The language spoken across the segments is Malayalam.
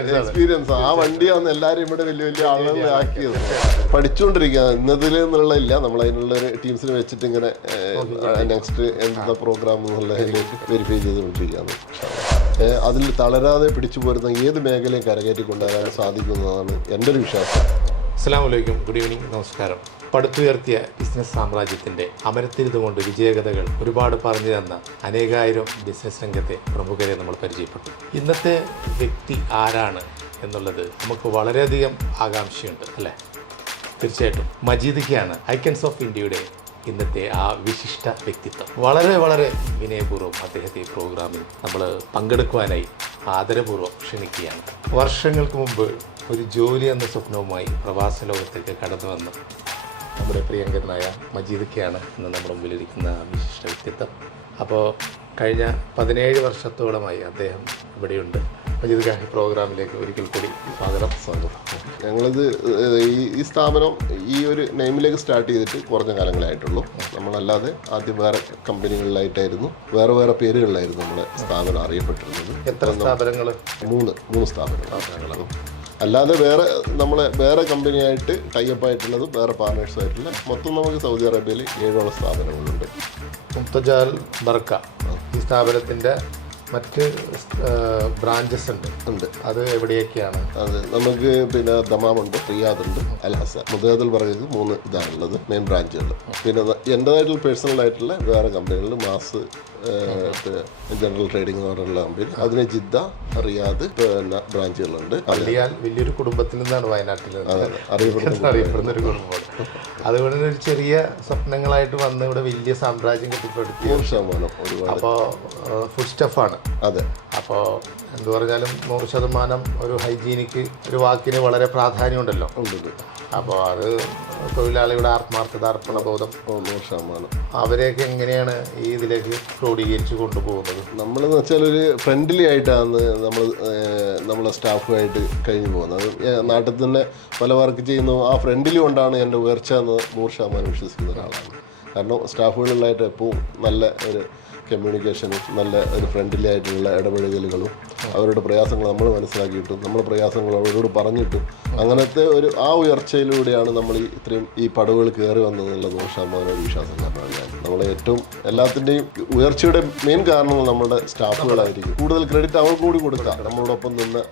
എക്സ്പീരിയൻസ്. ആ വണ്ടിയാണ് എല്ലാവരും ഇവിടെ വലിയ വലിയ ആളുകളെ ആക്കിയത്. പഠിച്ചുകൊണ്ടിരിക്കുക ഇന്നതിൽ എന്നുള്ള ഇല്ല, നമ്മൾ അതിനുള്ളൊരു ടീംസിനെ വെച്ചിട്ട് ഇങ്ങനെ നെക്സ്റ്റ് എന്താ പ്രോഗ്രാം എന്നുള്ളതിൽ വെരിഫൈ ചെയ്തുകൊണ്ടിരിക്കുകയാണ്. അതിൽ തളരാതെ പിടിച്ചു പോരുന്ന ഏത് മേഖലയും കരകയറ്റി കൊണ്ടുവരാൻ സാധിക്കുന്നതാണ് എൻ്റെ ഒരു വിശ്വാസം. അസ്സലാമു അലൈക്കും, ഗുഡ് ഈവനിങ്, നമസ്കാരം. പടുത്തുയർത്തിയ ബിസിനസ് സാമ്രാജ്യത്തിൻ്റെ അമരത്തിരുതുകൊണ്ട് വിജയകഥകൾ ഒരുപാട് പറഞ്ഞു തന്ന അനേകായിരം ബിസിനസ് രംഗത്തെ പ്രമുഖരെ നമ്മൾ പരിചയപ്പെട്ടു. ഇന്നത്തെ വ്യക്തി ആരാണ് എന്നുള്ളത് നമുക്ക് വളരെയധികം ആകാംക്ഷയുണ്ട് അല്ലേ? തീർച്ചയായിട്ടും മജീദിക്കയാണ് ഐക്കൺസ് ഓഫ് ഇന്ത്യയുടെ ഇന്നത്തെ ആ വിശിഷ്ട വ്യക്തിത്വം. വളരെ വളരെ വിനയപൂർവ്വം അദ്ദേഹത്തെ ഈ പ്രോഗ്രാമിൽ നമ്മൾ പങ്കെടുക്കുവാനായി ആദരപൂർവ്വം ക്ഷണിക്കുകയാണ്. വർഷങ്ങൾക്ക് മുമ്പ് ഒരു ജോലി എന്ന സ്വപ്നവുമായി പ്രവാസ ലോകത്തേക്ക് കടന്നു വന്ന നമ്മുടെ പ്രിയങ്കരനായ മജീദിക്കയാണ് ഇന്ന് നമ്മുടെ മുമ്പിലിരിക്കുന്ന വിശിഷ്ട വ്യക്തിത്വം. അപ്പോൾ കഴിഞ്ഞ 17 വർഷത്തോളമായി അദ്ദേഹം ഇവിടെയുണ്ട്. മജീദ് ഖാൻ പ്രോഗ്രാമിലേക്ക് ഒരിക്കൽ കൂടി സ്വാഗതം. ഞങ്ങളിത് ഈ സ്ഥാപനം ഈ ഒരു നെയിമിലേക്ക് സ്റ്റാർട്ട് ചെയ്തിട്ട് കുറഞ്ഞ കാലങ്ങളായിട്ടുള്ളൂ. നമ്മളല്ലാതെ ആദ്യം വേറെ കമ്പനികളിലായിട്ടായിരുന്നു, വേറെ വേറെ പേരുകളിലായിരുന്നു നമ്മുടെ സ്ഥാപനം അറിയപ്പെട്ടിരുന്നത്. എത്ര സ്ഥാപനങ്ങൾ? മൂന്ന് സ്ഥാപനങ്ങൾ. അല്ലാതെ വേറെ കമ്പനിയായിട്ട് ടൈപ്പ് ആയിട്ടുള്ളതും വേറെ പാർട്ട്നേഴ്സുമായിട്ടുള്ള മൊത്തം നമുക്ക് സൗദി അറേബ്യയിൽ 7 സ്ഥാപനങ്ങളുണ്ട്. മുംതജാൽ ബർക്ക ഈ സ്ഥാപനത്തിൻ്റെ മറ്റ് ബ്രാഞ്ചസ് ഉണ്ട്. അത് എവിടെയൊക്കെയാണ്? അത് നമുക്ക് പിന്നെ ദമാമുണ്ട്, റിയാദുണ്ട്, അൽ ഹസൻ, മുതൽ പറയുന്നത് 3 ഇതാണുള്ളത് മെയിൻ ബ്രാഞ്ചുകൾ. പിന്നെ എൻ്റെതായിട്ടുള്ള പേഴ്സണലായിട്ടുള്ള വേറെ കമ്പനികളിൽ മാസ് ജനറൽ ട്രേഡിംഗ് എന്ന് പറഞ്ഞുള്ള കമ്പനി, അതിന് ജിദ്ദ, റിയാദ് പിന്നെ ബ്രാഞ്ചുകളുണ്ട്. വലിയൊരു കുടുംബത്തിൽ നിന്നാണ് വയനാട്ടിൽ അറിയപ്പെടുന്ന ഒരു കുടുംബമാണ്. അതുകൊണ്ട് ഒരു ചെറിയ സ്വപ്നങ്ങളായിട്ട് വന്ന് ഇവിടെ വലിയ സാമ്രാജ്യം കെട്ടിപ്പടുത്തി. 100% അപ്പോൾ ഫുഡ് സ്റ്റഫാണ്. അതെ. അപ്പോൾ എന്ത് പറഞ്ഞാലും 100% ഒരു ഹൈജീനിക്ക് ഒരു വാക്കിന് വളരെ പ്രാധാന്യമുണ്ടല്ലോ. അപ്പോൾ അത് തൊഴിലാളിയുടെ ആത്മാർത്ഥത, അർപ്പണബോധം, 100% അവരെയൊക്കെ എങ്ങനെയാണ് ഈ ഇതിലേക്ക് ക്രോഡീകരിച്ച് കൊണ്ടുപോകുന്നത്? നമ്മളെന്ന് വെച്ചാൽ ഒരു ഫ്രണ്ട്ലി ആയിട്ടാണ് നമ്മളെ സ്റ്റാഫുമായിട്ട് കഴിഞ്ഞു പോകുന്നത്. നാട്ടിൽ തന്നെ പല വർക്ക് ചെയ്യുന്നു. ആ ഫ്രണ്ട്ലി കൊണ്ടാണ് എൻ്റെ ഉയർച്ച എന്ന് 100% വിശ്വസിക്കുന്ന ഒരാളാണ്. കാരണം സ്റ്റാഫുകളിലായിട്ട് എപ്പോഴും നല്ല ഒരു കമ്മ്യൂണിക്കേഷനും നല്ല ഒരു ഫ്രണ്ട്ലി ആയിട്ടുള്ള ഇടപഴകലുകളും അവരുടെ പ്രയാസങ്ങൾ നമ്മൾ മനസ്സിലാക്കിയിട്ടും നമ്മുടെ പ്രയാസങ്ങൾ അവരോട് പറഞ്ഞിട്ടും അങ്ങനത്തെ ആ ഉയർച്ചയിലൂടെയാണ് നമ്മൾ ഇത്രയും ഈ പടവുകൾ കയറി വന്നതെന്നുള്ള 100% ഒരു വിശ്വാസം കാരണമാണ് ഞാൻ. നമ്മളെ ഏറ്റവും എല്ലാത്തിൻ്റെയും ഉയർച്ചയുടെ മെയിൻ കാരണം നമ്മുടെ സ്റ്റാഫുകളായിരിക്കും. കൂടുതൽ ക്രെഡിറ്റ് അവർക്ക് കൂടി കൊടുക്കാം. നമ്മളോടൊപ്പം നിന്ന്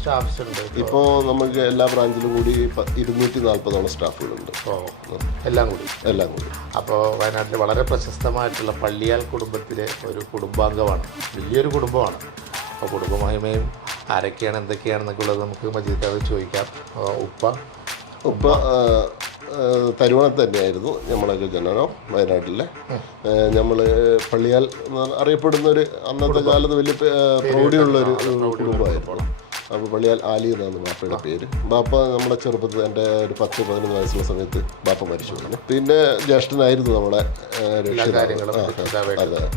സ്റ്റാഫ്സ് ഉണ്ട്. ഇപ്പോൾ നമുക്ക് എല്ലാ ബ്രാഞ്ചിലും കൂടി 240 സ്റ്റാഫുകളുണ്ട്. എല്ലാം കൂടി. അപ്പോൾ വയനാട്ടിൽ വളരെ പ്രശസ്തമായിട്ടുള്ള പള്ളിയാൽ കുടുംബത്തിലെ ഒരു കുടുംബാംഗമാണ്, വലിയൊരു കുടുംബമാണ്. അപ്പോൾ കുടുംബമഹിമയും ആരൊക്കെയാണ് എന്തൊക്കെയാണെന്നൊക്കെ ഉള്ളത് നമുക്ക് മജീദ് ചോദിക്കാം. ഉപ്പ തരുവണത്ത് തന്നെയായിരുന്നു നമ്മളൊക്കെ ജനനം. വയനാട്ടിലെ നമ്മൾ പള്ളിയാൽ അറിയപ്പെടുന്ന ഒരു അന്നത്തെ കാലത്ത് വലിയ പ്രൗഢിയുള്ളൊരു കുടുംബമായിരുന്നു. അപ്പോൾ പള്ളിയാൽ ആലി എന്നാണ് ബാപ്പയുടെ പേര്. ബാപ്പ നമ്മുടെ ചെറുപ്പത്തിൽ എൻ്റെ ഒരു 10-15 വയസ്സുള്ള സമയത്ത് ബാപ്പ മരിച്ചു വന്നു. പിന്നെ ജ്യേഷ്ഠനായിരുന്നു നമ്മുടെ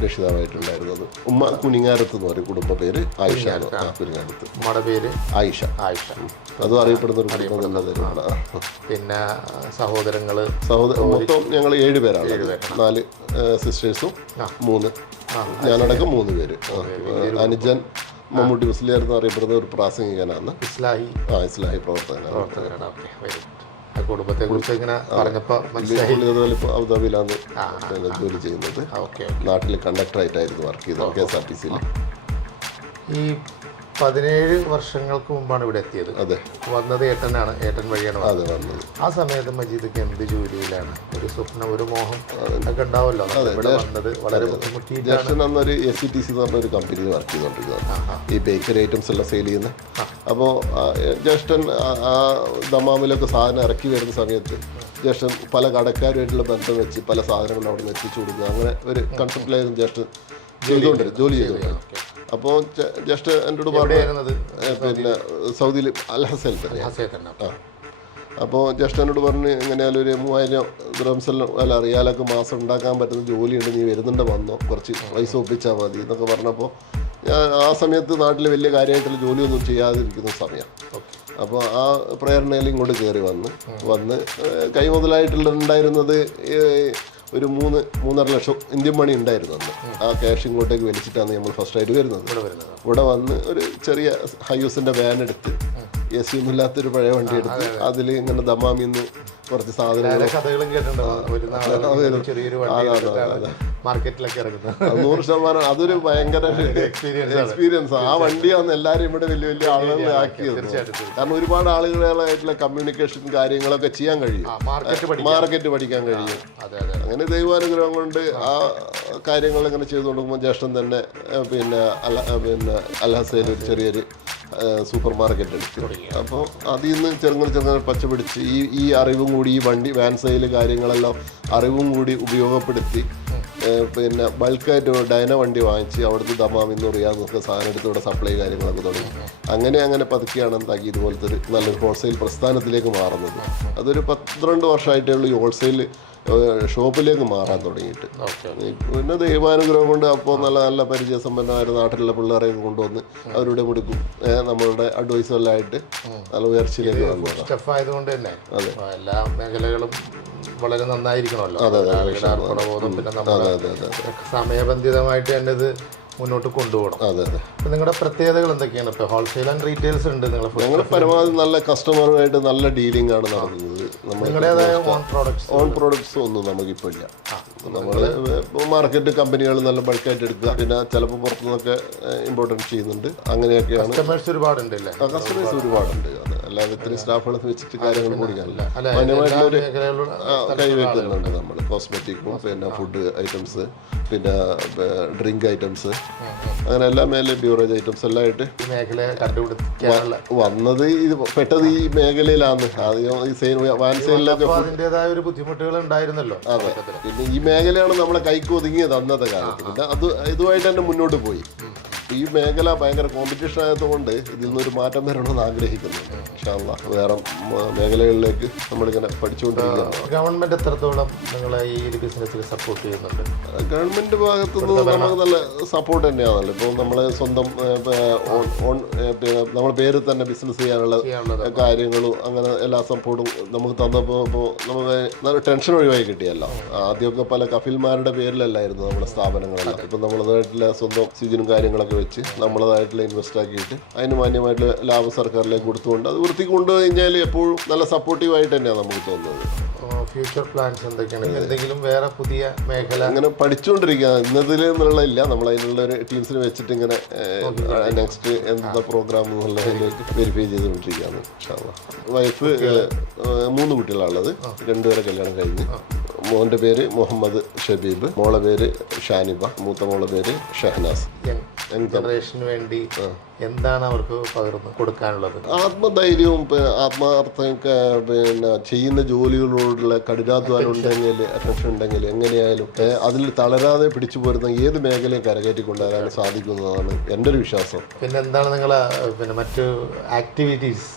രക്ഷിതാവായിട്ടുണ്ടായിരുന്നത്. ഉമ്മ കുനിങ്ങാരത്ത് എന്ന് പറയും കുടുംബ പേര്. ആയിഷ ആണ് കുനിങ്ങാരത്ത്. ഉമ്മയുടെ പേര് ആയിഷ. അതും അറിയപ്പെടുന്ന ഒരു കുടുംബം തന്നെ. പിന്നെ സഹോദരങ്ങൾ മൊത്തം ഞങ്ങൾ 7 പേരാണ്. 4 സിസ്റ്റേഴ്സും 3 ഞാനടക്കം 3 പേര്. അനുജൻ മമ്മൂട്ടി മുസ്ലിയാർ എന്ന് അറിയപ്പെടുന്ന ഒരു പ്രാസംഗികനാണ്. ഇസ്ലാഹി പ്രവർത്തകനാണ്. കുടുംബത്തെ കുറിച്ച് ഇങ്ങനെ പറഞ്ഞപ്പോൾ അതുപോലെ ഇപ്പോൾ അബുദാബിയിലാണ് ജോലി ചെയ്യുന്നത്. നാട്ടിൽ കണ്ടക്ടറായിട്ടായിരുന്നു വർക്ക് ചെയ്തത് KSRTC. ഈ 17 വർഷങ്ങൾക്ക് മുമ്പാണ് ഇവിടെ എത്തിയത്. അതെ. വന്നത് ഏട്ടൻ വഴിയാണ് വന്നത്. ആ സമയത്ത് മജീദൊക്കെ എന്ത് ജോലിയിലാണ്? ഒരു സ്വപ്നം, ഒരു മോഹം ഒക്കെ ഉണ്ടാവുമല്ലോ. ഇവിടെ വന്നത് വളരെ ബുദ്ധിമുട്ടിയിട്ടാണ്. അന്നൊരു SCTC എന്ന് പറഞ്ഞൊരു കമ്പനിയിൽ വർക്ക് ചെയ്തുകൊണ്ടിരിക്കുന്നത്, ഈ ബേക്കറി ഐറ്റംസ് എല്ലാം സെയിൽ ചെയ്യുന്ന. അപ്പോൾ ജ്യേഷ്ഠൻ ആ ദമാമിലൊക്കെ സാധനം ഇറക്കി വരുന്ന സമയത്ത് ജ്യേഷ്ഠൻ പല കടക്കാരുമായിട്ടുള്ള ബന്ധം വെച്ച് പല സാധനങ്ങളും അവിടെ നിന്ന് എത്തിച്ചു കൊടുക്കുക. അങ്ങനെ ഒരു കൺസെപ്റ്റിലായിരുന്നു ജ്യേഷ്ഠൻ ജോലി ചെയ്തുകൊണ്ടിരുന്നത്. അപ്പോൾ ജസ്റ്റ് എന്നോട് പറഞ്ഞു, പിന്നെ സൗദിയിൽ അൽ ഹസൻ തന്നെ. അപ്പോൾ ജസ്റ്റ് എന്നോട് പറഞ്ഞ് എങ്ങനെയാലും ഒരു 3000 ദിർഹംസ് അല്ല റിയാലൊക്കെ മാസം ഉണ്ടാക്കാൻ പറ്റുന്ന ജോലിയുണ്ട്, നീ വരുന്നുണ്ട്, വന്നോ, കുറച്ച് പൈസ ഒപ്പിച്ചാൽ മതി എന്നൊക്കെ പറഞ്ഞപ്പോൾ ഞാൻ ആ സമയത്ത് നാട്ടിൽ വലിയ കാര്യമായിട്ടുള്ള ജോലിയൊന്നും ചെയ്യാതിരിക്കുന്ന സമയം. അപ്പോൾ ആ പ്രേരണയിൽ ഇങ്ങോട്ട് കയറി വന്ന് കൈ മുതലായിട്ടുള്ള ഉണ്ടായിരുന്നത് ഒരു 3-3.5 ലക്ഷം ഇന്ത്യൻ മണി ഉണ്ടായിരുന്നു അന്ന്. ആ ക്യാഷ് ഇങ്ങോട്ടേക്ക് വലിച്ചിട്ടാണ് നമ്മൾ ഫസ്റ്റായിട്ട് വരുന്നത്. ഇവിടെ വന്ന് ഒരു ചെറിയ ഹൈയൂസിൻ്റെ വാൻ എടുത്ത് AC ഒന്നും ഇല്ലാത്തൊരു പഴയ വണ്ടി എടുത്ത് അതിൽ ഇങ്ങനെ ദമാമിന്ന് കുറച്ച് സാധനങ്ങൾ 100%. അതൊരു ഭയങ്കര എക്സ്പീരിയൻസ്. ആ വണ്ടിയാണ് എല്ലാവരും ഇവിടെ വലിയ വലിയ ആളുകളെ ആക്കിയത്. കാരണം ഒരുപാട് ആളുകളായിട്ടുള്ള കമ്മ്യൂണിക്കേഷൻ കാര്യങ്ങളൊക്കെ ചെയ്യാൻ കഴിയും, മാർക്കറ്റ് പഠിക്കാൻ കഴിയും. അങ്ങനെ ദൈവാനുഗ്രഹം കൊണ്ട് ആ കാര്യങ്ങൾ ഇങ്ങനെ ചെയ്തുകൊണ്ട് പോകുമ്പോൾ ജ്യേഷ്ഠൻ തന്നെ പിന്നെ അൽഹസയിൽ ഒരു ചെറിയൊരു സൂപ്പർ മാർക്കറ്റ് എടുത്തു. അപ്പോൾ അതിൽ നിന്ന് ചെറുങ്ങനെ പച്ച പിടിച്ച് ഈ അറിവും കൂടി ഈ വണ്ടി വാൻ സെയിൽ കാര്യങ്ങളെല്ലാം അറിവും കൂടി ഉപയോഗപ്പെടുത്തി പിന്നെ ബൾക്കായിട്ട് ഡൈന വണ്ടി വാങ്ങിച്ച് അവിടുത്തെ ദമാമിന്ന് റിയാദൊക്കെ സാധനം എടുത്ത് ഇവിടെ സപ്ലൈ കാര്യങ്ങളൊക്കെ തുടങ്ങി. അങ്ങനെ പതുക്കെയാണ് എന്താക്കി ഇതുപോലത്തെ ഒരു നല്ലൊരു ഹോൾസെയിൽ പ്രസ്ഥാനത്തിലേക്ക് മാറുന്നത്. അതൊരു 12 വർഷമായിട്ടേ ഉള്ളൂ ഈ ഹോൾസെയിൽ ഷോപ്പിലേക്ക് മാറാൻ തുടങ്ങിയിട്ട്. പിന്നെ ദൈവാനുഗ്രഹം കൊണ്ട് അപ്പോൾ നല്ല പരിചയസമ്പന്നമായ നാട്ടിലുള്ള പിള്ളേരെയൊക്കെ കൊണ്ടുവന്ന് അവരുടെ കൊടുക്കും നമ്മളുടെ അഡ്വൈസും എല്ലാം ആയിട്ട് നല്ല ഉയർച്ചയിലേക്ക് വന്നതാണ്. അതെ, എല്ലാ മേഖലകളും വളരെ നന്നായിരിക്കണമല്ലോ. പിന്നെ സമയബന്ധിതമായിട്ട് തന്നെ ഇത് മുന്നോട്ട് കൊണ്ടുപോകണം. അതെ. അപ്പം നിങ്ങളുടെ പ്രത്യേകതകൾ എന്തൊക്കെയാണ്? ഇപ്പോൾ ഹോൾസെയിൽ ആൻഡ് റീറ്റെയിൽസ് ഉണ്ട്. ഞങ്ങൾ പരമാവധി നല്ല കസ്റ്റമറുമായിട്ട് നല്ല ഡീലിംഗ് ആണ് നടക്കുന്നത്. നിങ്ങളുടേതായ ഓൺ പ്രോഡക്ട്സ് ഒന്നും നമുക്കിപ്പോൾ ഇല്ല. നമ്മൾ മാർക്കറ്റ് കമ്പനികൾ നല്ല ബൾക്കായിട്ട് എടുക്കുക, പിന്നെ ചിലപ്പോൾ പുറത്തുനിന്നൊക്കെ ഇമ്പോർട്ടൻറ്റ് ചെയ്യുന്നുണ്ട്. അങ്ങനെയൊക്കെയാണ്. കസ്റ്റമേഴ്സ് ഒരുപാടുണ്ട്. അല്ലാതെ ഇത്രയും സ്റ്റാഫുകളെ വെച്ചിട്ട് കാര്യങ്ങൾ കൂടിക്കാനില്ല. മാന്യമായിട്ടുള്ളൊരു കൈവയ്ക്കുന്നുണ്ട് നമ്മൾ. കോസ്മെറ്റിക്കും പിന്നെ ഫുഡ് ഐറ്റംസ്, പിന്നെ ഡ്രിങ്ക് ഐറ്റംസ്, അങ്ങനെ എല്ലാ മേലെ ബ്യൂറേജ് ഐറ്റംസ് എല്ലാം ആയിട്ട് വന്നത്. ഇത് പെട്ടത് ഈ മേഖലയിലാണ്. ആദ്യം ഈ വാൻ സെയിലൊക്കെ ഒരു ബുദ്ധിമുട്ടുകൾ ഉണ്ടായിരുന്നല്ലോ. അതെ, പിന്നെ ഈ മേഖലയാണ് നമ്മളെ കൈക്ക് ഒതുങ്ങിയത് അന്നത്തെ കാലത്ത്. പിന്നെ ഇതുമായിട്ട് തന്നെ മുന്നോട്ട് പോയി. ഈ മേഖല ഭയങ്കര കോമ്പറ്റീഷൻ ആയതുകൊണ്ട് ഇതിൽ നിന്നൊരു മാറ്റം വരണമെന്ന് ആഗ്രഹിക്കുന്നുണ്ട്. ഇൻഷാ അല്ലാഹ് വേറെ മേഖലകളിലേക്ക് നമ്മളിങ്ങനെ പഠിച്ചുകൊണ്ടിരിക്കുകയാണ്. ഗവൺമെന്റ് എത്രത്തോളം നിങ്ങളെ ഈ ഒരു ബിസിനസ്സിൽ സപ്പോർട്ട് ചെയ്യുന്നുണ്ട്? ഗവൺമെന്റ് ഭാഗത്തുനിന്ന് നമുക്ക് നല്ല സപ്പോർട്ട് തന്നെയാണല്ലോ. ഇപ്പോൾ നമ്മളെ സ്വന്തം നമ്മളെ പേര് തന്നെ ബിസിനസ് ചെയ്യാനുള്ള കാര്യങ്ങളും അങ്ങനെ എല്ലാ സപ്പോർട്ടും നമുക്ക് തന്നപ്പോൾ നമുക്ക് നല്ല ടെൻഷൻ ഒഴിവായി കിട്ടിയല്ലോ. ആദ്യമൊക്കെ പല കഫിൽമാരുടെ പേരിലല്ലായിരുന്നു നമ്മുടെ സ്ഥാപനങ്ങളെല്ലാം. ഇപ്പം നമ്മളതായിട്ടുള്ള സ്വന്തം സീജനും കാര്യങ്ങളൊക്കെ വെച്ച് നമ്മളതായിട്ടുള്ള ഇൻവെസ്റ്റ് ആക്കിയിട്ട് അതിന് മാന്യമായിട്ടുള്ള ലാഭം സർക്കാരിലേക്ക് കൊടുത്തുകൊണ്ട് അത് വൃത്തി കൊണ്ടുകഴിഞ്ഞാൽ എപ്പോഴും നല്ല സപ്പോർട്ടീവായിട്ട് തന്നെയാണ് നമുക്ക് തോന്നുന്നത്. ഫ്യൂച്ചർ പ്ലാൻസ് എന്തൊക്കെയാണ്? എന്തെങ്കിലും വേറെ പുതിയ മേഖല അങ്ങനെ പഠിച്ചുകൊണ്ടിരിക്കുക. ഇന്നതിൽ എന്നുള്ള ഇല്ല, നമ്മൾ അതിനുള്ള ഒരു ടീംസിനെ വെച്ചിട്ട് ഇങ്ങനെ നെക്സ്റ്റ് എന്താ പ്രോഗ്രാം എന്നുള്ളതിലേക്ക് വെരിഫൈ ചെയ്തുകൊണ്ടിരിക്കുകയാണ്. വൈഫ് 3 കുട്ടികളാണുള്ളത്. 2 പേരെ കല്യാണം കഴിഞ്ഞ്. മോൻ്റെ പേര് മുഹമ്മദ് ഷബീബ്, മോളെ പേര് ഷാനിബ, മൂത്ത മോളെ പേര് ഷഹനാസ്. ജനറേഷന് വേണ്ടി എന്താണ് അവർക്ക് പകർന്ന് കൊടുക്കാനുള്ളത്? ആത്മധൈര്യവും ആത്മാർത്ഥം, പിന്നെ ചെയ്യുന്ന ജോലികളോടുള്ള കഠിനാധ്വാനം ഉണ്ടെങ്കിൽ, അറ്റൻഷൻ ഉണ്ടെങ്കിൽ എങ്ങനെയായാലും അതിൽ തളരാതെ പിടിച്ചു പോരുന്ന ഏത് മേഖലയും കരകയറ്റി കൊണ്ടുവരാൻ സാധിക്കുന്നതാണ് എൻ്റെ ഒരു വിശ്വാസം. പിന്നെ എന്താണ് നിങ്ങളെ മറ്റു ആക്ടിവിറ്റീസ്?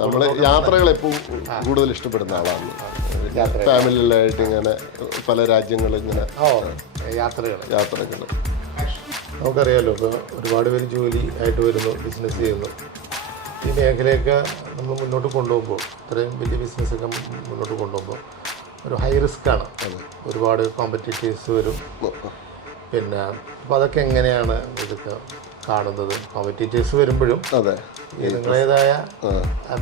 നമ്മള് യാത്രകൾ എപ്പോഴും കൂടുതൽ ഇഷ്ടപ്പെടുന്ന ആളാണ്. ഫാമിലിയിലായിട്ട് ഇങ്ങനെ പല രാജ്യങ്ങൾ ഇങ്ങനെ യാത്രകൾ. നമുക്കറിയാലോ, ഇപ്പോൾ ഒരുപാട് പേര് ജോലി ആയിട്ട് വരുന്നു, ബിസിനസ് ചെയ്യുന്നു. ഈ മേഖലയൊക്കെ നമ്മൾ മുന്നോട്ട് കൊണ്ടുപോകുമ്പോൾ, ഇത്രയും വലിയ ബിസിനസ്സൊക്കെ മുന്നോട്ട് കൊണ്ടുപോകുമ്പോൾ ഒരു ഹൈ റിസ്ക്കാണ്. ഒരുപാട് കോമ്പറ്റീറ്റേഴ്സ് വരും. പിന്നെ അപ്പോൾ അതൊക്കെ എങ്ങനെയാണ് ഇതൊക്കെ കാണുന്നത്? കോമ്പറ്റീറ്റേഴ്സ് വരുമ്പോഴും നിങ്ങളേതായ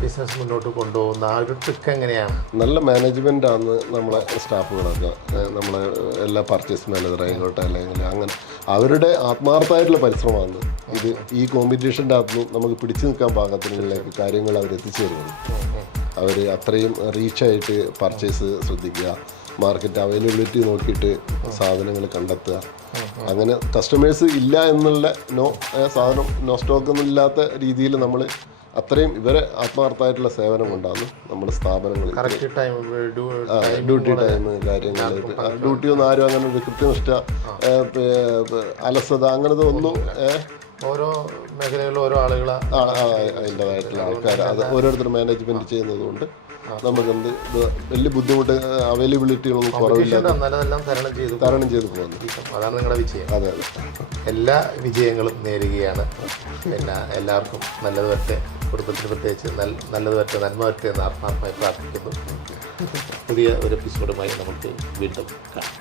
ബിസിനസ് മുന്നോട്ട് കൊണ്ടുപോകുന്ന ആ ഒരു ട്രിക്ക് എങ്ങനെയാണ്? നല്ല മാനേജ്മെൻറ്റാണ് നമ്മളെ സ്റ്റാഫുകളൊക്കെ. നമ്മളെ എല്ലാ പർച്ചേസ് മാനേജർ ആയിക്കോട്ടെ, അല്ലെങ്കിൽ അങ്ങനെ അവരുടെ ആത്മാർത്ഥമായിട്ടുള്ള പരിശ്രമമാണ് ഇത്. ഈ കോമ്പറ്റീഷൻ്റെ അകത്തുനിന്ന് നമുക്ക് പിടിച്ചു നിൽക്കാൻ പാകത്തിനുള്ളിലേക്ക് കാര്യങ്ങൾ അവരെത്തിച്ചേരുന്നത്. അവർ അത്രയും റീച്ചായിട്ട് പർച്ചേസ് ശ്രദ്ധിക്കുക, മാർക്കറ്റ് അവൈലബിലിറ്റി നോക്കിയിട്ട് സാധനങ്ങൾ കണ്ടെത്തുക. അങ്ങനെ കസ്റ്റമേഴ്സ് ഇല്ല എന്നുള്ള സാധനം നോ സ്റ്റോക്ക് ഒന്നും ഇല്ലാത്ത രീതിയിൽ നമ്മൾ അത്രയും ഇവരെ ആത്മാർത്ഥമായിട്ടുള്ള സേവനം കൊണ്ടാണ് നമ്മുടെ സ്ഥാപനങ്ങളിൽ ഡ്യൂട്ടി ടൈം കാര്യങ്ങൾ. ഡ്യൂട്ടിയൊന്നും ആരും അങ്ങനെ ഒരു കൃത്യനിഷ്ഠ അലസത അങ്ങനത്തെ ഒന്നും ഓരോ മേഖലകളിലും ഓരോ ആളുകളാണ് അതിൻ്റെതായിട്ടുള്ള ആൾക്കാർ അത് ഓരോരുത്തർ മാനേജ്മെൻറ്റ് ചെയ്യുന്നത് കൊണ്ട് നമുക്കെന്ത് ഇത് വലിയ ബുദ്ധിമുട്ട് അവൈലബിലിറ്റികളൊന്നും കുറവില്ലാതെ നല്ലതെല്ലാം തരണം ചെയ്തു തരണം ചെയ്ത് പോകുന്നു. അതാണ് നിങ്ങളുടെ വിജയം. അതെ അതെ, എല്ലാ വിജയങ്ങളും നേരുകയാണ്. പിന്നെ എല്ലാവർക്കും നല്ലത് വരട്ടെ, കുടുംബത്തിന് പ്രത്യേകിച്ച് നല്ലത് വരട്ടെ, നന്മ വരട്ടെ എന്ന് ആത്മാർത്ഥമായി പ്രാർത്ഥിക്കുന്നു. പുതിയ ഒരു എപ്പിസോഡുമായി നമുക്ക് വീണ്ടും കാണാം.